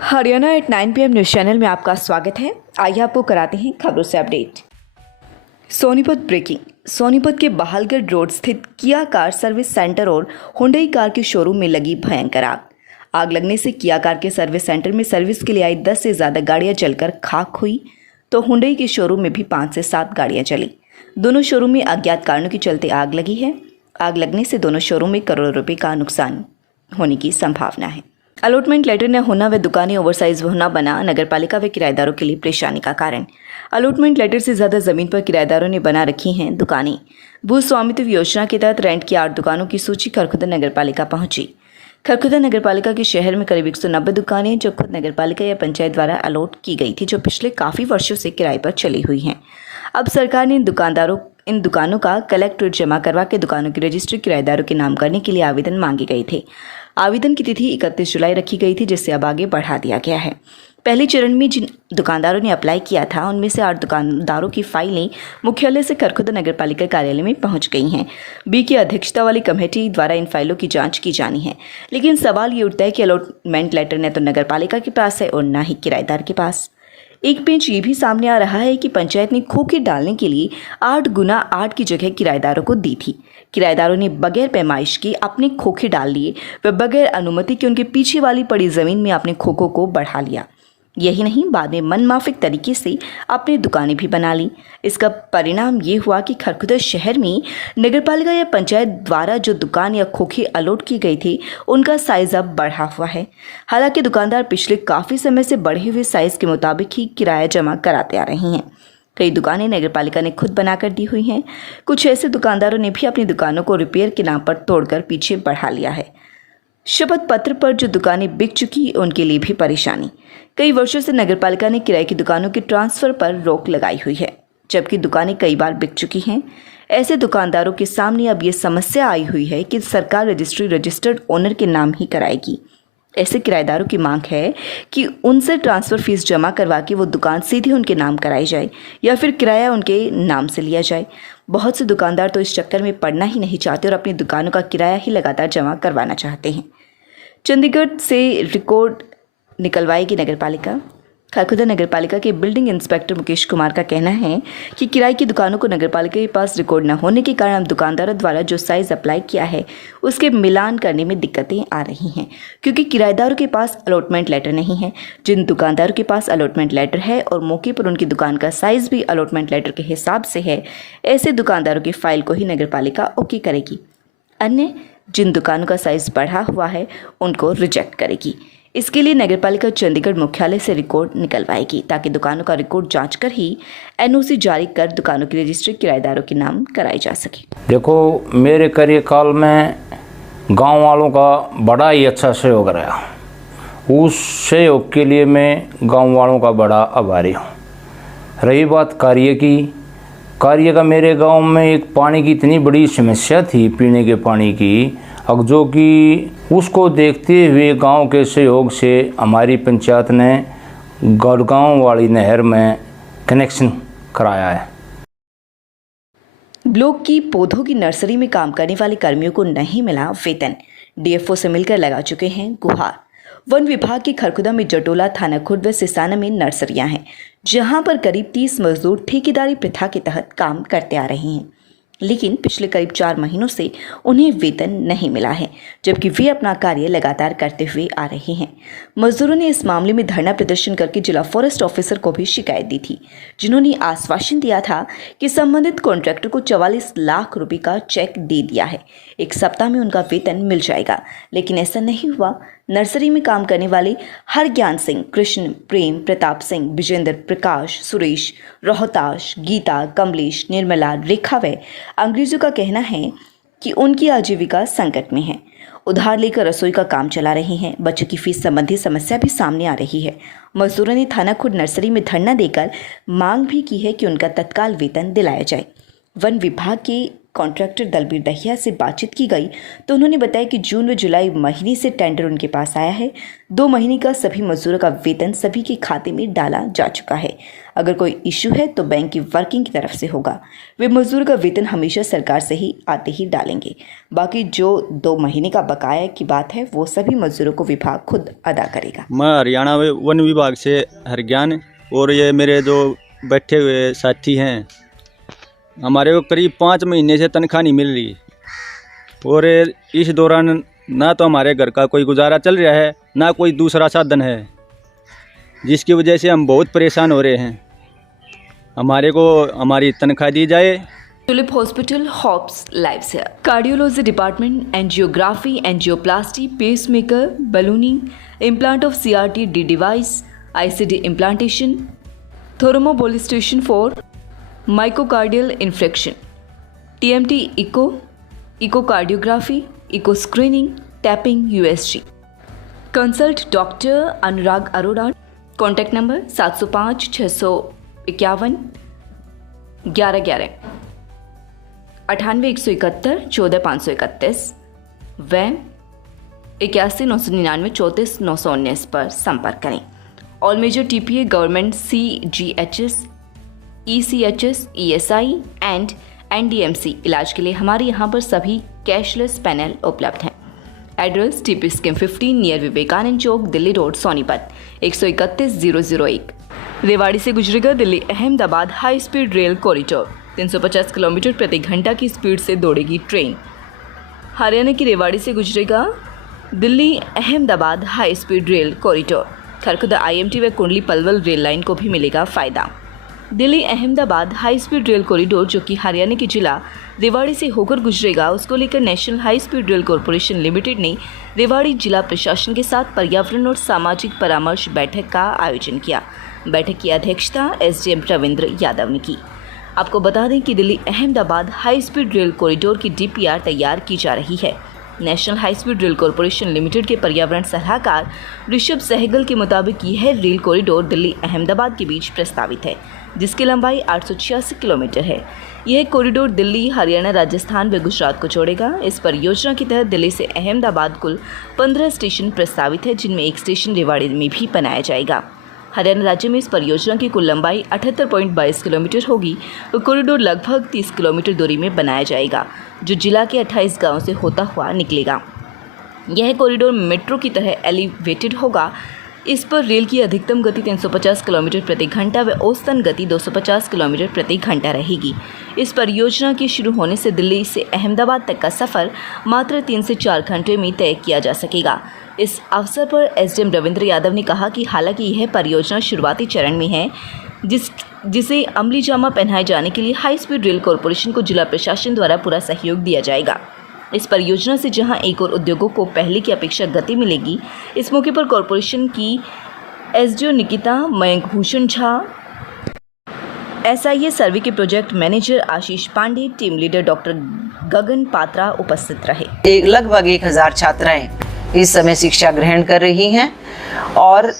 Haryana at 9 PM news channel में आपका स्वागत है। आइए आपको कराते हैं खबरों से अपडेट। सोनीपत ब्रेकिंग। सोनीपत के बहालगढ़ रोड स्थित किया कार सर्विस सेंटर और हुंडई कार के शोरूम में लगी भयंकर आग। आग लगने से किया कार के सर्विस सेंटर में सर्विस के लिए आई 10 से ज़्यादा गाड़ियां जलकर खाक हुई, तो हुंडई के शोरूम में भी 5 से 7 गाड़ियां जली। दोनों शोरूम में अज्ञात कारणों के चलते आग लगी है। आग लगने से दोनों शोरूम में करोड़ों रुपए का नुकसान होने की संभावना है। अलॉटमेंट लेटर न होना व दुकानें ओवरसाइज होना बना नगरपालिका व किराएदारों के लिए परेशानी का कारण। अलॉटमेंट लेटर से ज़्यादा ज़मीन पर किराएदारों ने बना रखी हैं दुकानें। भू स्वामित्व योजना के तहत रेंट की 8 दुकानों की सूची खरखुदा नगरपालिका पहुंची। खरखुदा नगरपालिका के शहर में करीब 190 दुकानें जो खुद नगरपालिका या पंचायत द्वारा अलॉट की गई थी, जो पिछले काफ़ी वर्षों से किराए पर चली हुई हैं। अब सरकार ने इन दुकानों का कलेक्ट जमा करवा के दुकानों की रजिस्ट्री किराएदारों के नाम करने के लिए आवेदन मांगे गए थे। आवेदन की तिथि 31 जुलाई रखी गई थी, जिससे अब आगे बढ़ा दिया गया है। पहले चरण में जिन दुकानदारों ने अप्लाई किया था, उनमें से 8 दुकानदारों की फाइलें मुख्यालय से खरखुदा नगरपालिका कार्यालय में पहुंच गई हैं। बी की अध्यक्षता वाली कमेटी द्वारा इन फाइलों की जांच की जानी है। लेकिन सवाल ये उठता है कि अलॉटमेंट लेटर न तो नगरपालिका के पास है और न ही किराएदार के पास। एक पेच ये भी सामने आ रहा है कि पंचायत ने खोखे डालने के लिए 8 गुना 8 की जगह किराएदारों को दी थी। किराएदारों ने बगैर पैमाइश के अपने खोखे डाल लिए व बगैर अनुमति के उनके पीछे वाली पड़ी जमीन में अपने खोखों को बढ़ा लिया। यही नहीं, बाद में मनमाफिक तरीके से अपनी दुकानें भी बना ली। इसका परिणाम ये हुआ कि खरखुदा शहर में नगरपालिका या पंचायत द्वारा जो दुकान या खोखे अलॉट की गई थी, उनका साइज अब बढ़ा हुआ है। हालांकि दुकानदार पिछले काफ़ी समय से बढ़े हुए साइज के मुताबिक ही किराया जमा कराते आ रहे हैं। कई दुकानें नगरपालिका ने खुद बनाकर दी हुई हैं। कुछ ऐसे दुकानदारों ने भी अपनी दुकानों को रिपेयर के नाम पर तोड़कर पीछे बढ़ा लिया है। शपथ पत्र पर जो दुकानें बिक चुकी, उनके लिए भी परेशानी। कई वर्षों से नगरपालिका ने किराए की दुकानों के ट्रांसफर पर रोक लगाई हुई है, जबकि दुकानें कई बार बिक चुकी हैं। ऐसे दुकानदारों के सामने अब ये समस्या आई हुई है कि सरकार रजिस्ट्री रजिस्टर्ड ओनर के नाम ही कराएगी। ऐसे किराएदारों की मांग है कि उनसे ट्रांसफ़र फीस जमा करवा के वो दुकान सीधे उनके नाम कराई जाए या फिर किराया उनके नाम से लिया जाए। बहुत से दुकानदार तो इस चक्कर में पड़ना ही नहीं चाहते और अपनी दुकानों का किराया ही लगातार जमा करवाना चाहते हैं। चंडीगढ़ से रिकॉर्ड निकलवाएगी नगरपालिका। खरखुदा नगरपालिका के बिल्डिंग इंस्पेक्टर मुकेश कुमार का कहना है कि किराए की दुकानों को नगरपालिका के पास रिकॉर्ड न होने के कारण दुकानदारों द्वारा जो साइज अप्लाई किया है, उसके मिलान करने में दिक्कतें आ रही हैं, क्योंकि किराएदारों के पास अलॉटमेंट लेटर नहीं है। जिन दुकानदारों के पास अलॉटमेंट लेटर है और मौके पर उनकी दुकान का साइज भी अलॉटमेंट लेटर के हिसाब से है, ऐसे दुकानदारों की फाइल को ही नगरपालिका ओके करेगी। अन्य जिन दुकानों का साइज बढ़ा हुआ है, उनको रिजेक्ट करेगी। इसके लिए नगरपालिका चंडीगढ़ मुख्यालय से रिकॉर्ड निकलवाएगी, ताकि दुकानों का रिकॉर्ड जांच कर ही एनओसी जारी कर दुकानों की रजिस्ट्री किराएदारों के नाम कराई जा सके। देखो, मेरे कार्यकाल में गांव वालों का बड़ा ही अच्छा सहयोग रहा। उस सहयोग के लिए मैं गांव वालों का बड़ा आभारी हूँ। रही बात कार्य का मेरे गांव में एक पानी की इतनी बड़ी समस्या थी, पीने के पानी की, अब जो कि उसको देखते हुए गांव के सहयोग से हमारी पंचायत ने गढ़गांव वाली नहर में कनेक्शन कराया है। ब्लॉक की पौधों की नर्सरी में काम करने वाले कर्मियों को नहीं मिला वेतन। डीएफओ से मिलकर लगा चुके हैं गुहार। वन विभाग के खरखुदा में जटोला, थाना खुर्द व सिसाना में नर्सरियां हैं, जहां पर करीब 30 मजदूर ठेकेदारी प्रथा के तहत काम करते आ रहे हैं। लेकिन पिछले करीब 4 महीनों से उन्हें वेतन नहीं मिला है, जबकि वे अपना कार्य लगातार करते हुए आ रहे हैं। मजदूरों ने इस मामले में धरना प्रदर्शन करके जिला फॉरेस्ट ऑफिसर को भी शिकायत दी थी, जिन्होंने आश्वासन दिया था कि संबंधित कॉन्ट्रैक्टर को 44 लाख रुपए का चेक दे दिया है, 1 सप्ताह में उनका वेतन मिल जाएगा। लेकिन ऐसा नहीं हुआ। नर्सरी में काम करने वाले हरज्ञान सिंह, कृष्ण, प्रेम, प्रताप सिंह, विजेंद्र, प्रकाश, सुरेश, रोहताश, गीता, कमलेश, निर्मला, रेखा व अंग्रेजों का कहना है कि उनकी आजीविका संकट में है। उधार लेकर रसोई का काम चला रहे हैं। बच्चों की फीस संबंधी समस्या भी सामने आ रही है। मजदूरों ने थाना खुर्द नर्सरी में धरना देकर मांग भी की है कि उनका तत्काल वेतन दिलाया जाए। वन विभाग के कॉन्ट्रैक्टर दलबीर दहिया से बातचीत की गई तो उन्होंने बताया कि जून व जुलाई महीने से टेंडर उनके पास आया है। 2 महीने का सभी मजदूरों का वेतन सभी के खाते में डाला जा चुका है। अगर कोई इशू है तो बैंक की वर्किंग की तरफ से होगा। वे मजदूर का वेतन हमेशा सरकार से ही आते ही डालेंगे। बाकी जो 2 महीने का बकाया की बात है वो सभी मजदूरों को विभाग खुद अदा करेगा। मैं हरियाणा वन विभाग से हरज्ञान, और ये मेरे जो बैठे हुए साथी हैं, हमारे को करीब 5 महीने से तनख्वाह नहीं मिल रही, और इस दौरान ना तो हमारे घर का कोई गुजारा चल रहा है, ना कोई दूसरा साधन है, जिसकी वजह से हम बहुत परेशान हो रहे हैं। हमारे को हमारी तनख्वाह दी जाए। टुलिप हॉस्पिटल हॉप्स लाइव से cardiology department, angiography, angioplasty, pacemaker, ballooning, implant of CRT D device, ICD implantation, थोरोमोबोलिस्टेशन for myocardial infection, TMT echocardiography, echo screening, tapping, USG। Consult doctor Anurag Arora. Contact number 705 651 1111, 98 171 14 531 व 81 999 34 919 पर संपर्क करें। All major TPA government CGHS, ECHS, ESI and NDMC इलाज के लिए हमारे यहाँ पर सभी कैशलेस पैनल उपलब्ध हैं। Address TP scheme 15 near Vivekanand Chowk, Delhi road, Sonipat 131 Rewari से गुजरेगा Delhi Ahmedabad high speed rail corridor. 350 kilometre प्रति घंटा की स्पीड से दौड़ेगी ट्रेन। हरियाणा की रेवाड़ी से गुजरेगा Delhi Ahmedabad high speed rail corridor. Kharkhoda IMT व कुंडली पलवल रेल लाइन को भी मिलेगा फायदा। Delhi Ahmedabad high speed rail corridor जो कि हरियाणा के जिला रेवाड़ी से होकर गुजरेगा, उसको लेकर national high speed rail corporation limited ने रेवाड़ी जिला प्रशासन के साथ पर्यावरण और सामाजिक परामर्श बैठक का आयोजन किया। बैठक की अध्यक्षता SDM रविंद्र यादव ने की। आपको बता दें कि Delhi Ahmedabad high speed rail corridor की DPR तैयार की जा रही है। National high speed rail corporation limited के पर्यावरण सलाहकार ऋषभ सहगल के मुताबिक यह रेल कॉरिडोर दिल्ली अहमदाबाद के बीच प्रस्तावित है, जिसकी लंबाई 886 किलोमीटर है। यह कॉरिडोर दिल्ली, हरियाणा, राजस्थान व गुजरात को जोड़ेगा। इस परियोजना के तहत दिल्ली से अहमदाबाद कुल 15 स्टेशन प्रस्तावित है, जिनमें एक स्टेशन रेवाड़ी में भी बनाया जाएगा। हरियाणा राज्य में इस परियोजना की कुल लंबाई 78.22 किलोमीटर होगी और कॉरिडोर लगभग 30 किलोमीटर दूरी में बनाया जाएगा, जो जिला के 28 गांवों से होता हुआ निकलेगा। यह कॉरिडोर मेट्रो की तरह एलिवेटेड होगा। इस पर रेल की अधिकतम गति 350 किलोमीटर प्रति घंटा व औसतन गति 250 किलोमीटर प्रति घंटा रहेगी। इस परियोजना के शुरू होने से दिल्ली से अहमदाबाद तक का सफ़र मात्र 3 से 4 घंटे में तय किया जा सकेगा। इस अवसर पर SDM रविंद्र यादव ने कहा कि हालांकि यह परियोजना शुरुआती चरण में है, जिसे अमली जामा पहनाए जाने के लिए हाई स्पीड रेल कॉरपोरेशन को जिला प्रशासन द्वारा पूरा सहयोग दिया जाएगा। इस परियोजना से जहां एक और उद्योगों को पहले की अपेक्षा गति मिलेगी। इस मौके पर कॉरपोरेशन की SDO निकिता मयंक भूषण झा, SIA सर्वे के प्रोजेक्ट मैनेजर आशीष पांडे, टीम लीडर डॉक्टर गगन पात्रा उपस्थित रहे। लगभग 1000 छात्राएं इस समय शिक्षा ग्रहण कर रही हैं और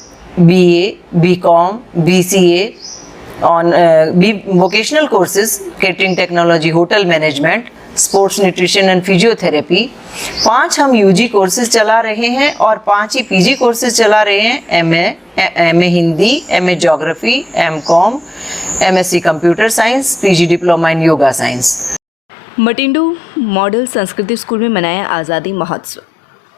BA, BCom, BCA on vocational courses, catering technology, hotel management, sports nutrition and physiotherapy. 5 हम UG कोर्सेज चला रहे हैं और 5 ही PG कोर्सेज चला रहे हैं। MA Hindi, MA geography, MCom, MSc computer science, PG diploma in yoga science. Matindu model Sanskriti school में मनाया आज़ादी महोत्सव।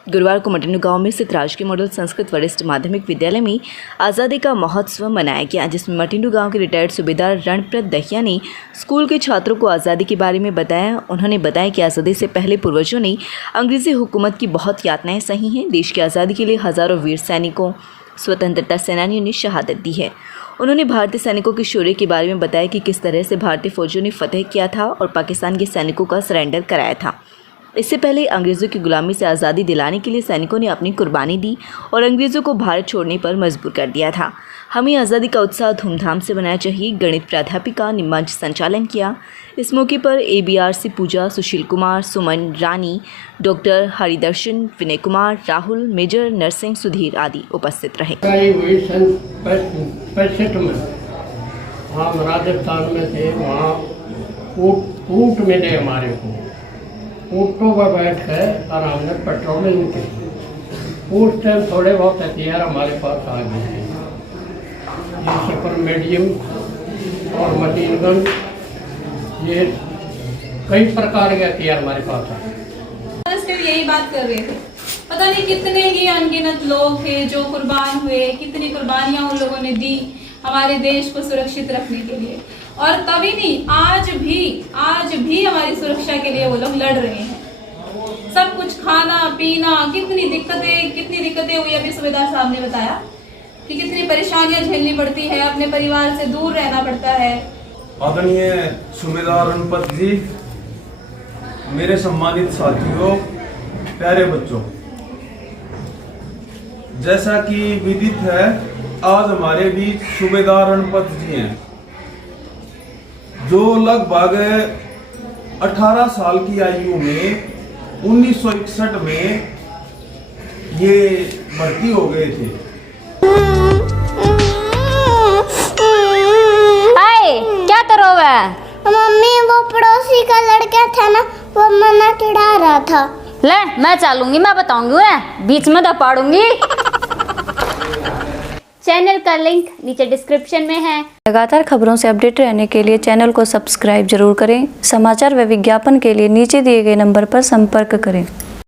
गुरुवार को मटिंडू गांव में स्थित राजकीय मॉडल संस्कृत वरिष्ठ माध्यमिक विद्यालय में आज़ादी का महोत्सव मनाया गया, जिसमें मटिंडू गांव के रिटायर्ड सूबेदार रणप्रत दहिया ने स्कूल के छात्रों को आज़ादी के बारे में बताया। उन्होंने बताया कि आज़ादी से पहले पूर्वजों ने अंग्रेज़ी हुकूमत की बहुत यातनाएं सही हैं। देश की आज़ादी के लिए हज़ारों वीर सैनिकों, स्वतंत्रता सेनानियों ने शहादत दी है। उन्होंने भारतीय सैनिकों के शौर्य के बारे में बताया कि किस तरह से भारतीय फौजियों ने फतेह किया था और पाकिस्तान के सैनिकों का सरेंडर कराया था। इससे पहले अंग्रेज़ों की गुलामी से आज़ादी दिलाने के लिए सैनिकों ने अपनी कुर्बानी दी और अंग्रेज़ों को भारत छोड़ने पर मजबूर कर दिया था। हमें आज़ादी का उत्साह धूमधाम से मनाना चाहिए। गणित प्राध्यापिका ने मंच संचालन किया। इस मौके पर ABRC पूजा, सुशील कुमार, सुमन रानी, डॉक्टर हरिदर्शन, विनय कुमार, राहुल, मेजर नरसिंह, सुधीर आदि उपस्थित रहे। सन 65 में हम राजस्थान में थे, वहाँ ऊँट ऊँट मिले हमारे को, ऊँटों पर बैठ कर और हमने पेट्रोलिंग की। उस टाइम थोड़े बहुत हथियार हमारे पास आ गए थे, ये सुपर मीडियम और मशीन गन, ये कई प्रकार के हथियार हमारे पास आए। से भी यही बात कर रहे थे, पता नहीं कितने ही अनगिनत लोग थे जो कुर्बान हुए, कितनी कुर्बानियां उन लोगों ने दी हमारे देश को सुरक्षित रखने के लिए। और तभी नहीं, आज भी हमारी सुरक्षा के लिए वो लोग लड़ रहे हैं। सब कुछ खाना पीना, कितनी दिक्कतें हुई। अभी सूबेदार साहब ने बताया कि कितनी परेशानियां झेलनी पड़ती है, अपने परिवार से दूर रहना पड़ता है। आदरणीय सूबेदार रणपत जी, मेरे सम्मानित साथियों, प्यारे बच्चों, जैसा कि विदित है, आज हमारे बीच सूबेदार रणपत जी हैं, जो लगभग 18 साल की आयु में 1961 में ये भर्ती हो गए थे। हाय, क्या करो वह? मम्मी, वो पड़ोसी का लड़का था ना, वो मना चिढ़ा रहा था। ले, मैं चलूंगी, मैं बताऊंगी वह, बीच में दपाड़ूंगी। चैनल का लिंक नीचे डिस्क्रिप्शन में है। लगातार खबरों से अपडेट रहने के लिए चैनल को सब्सक्राइब जरूर करें। समाचार व विज्ञापन के लिए नीचे दिए गए नंबर पर संपर्क करें।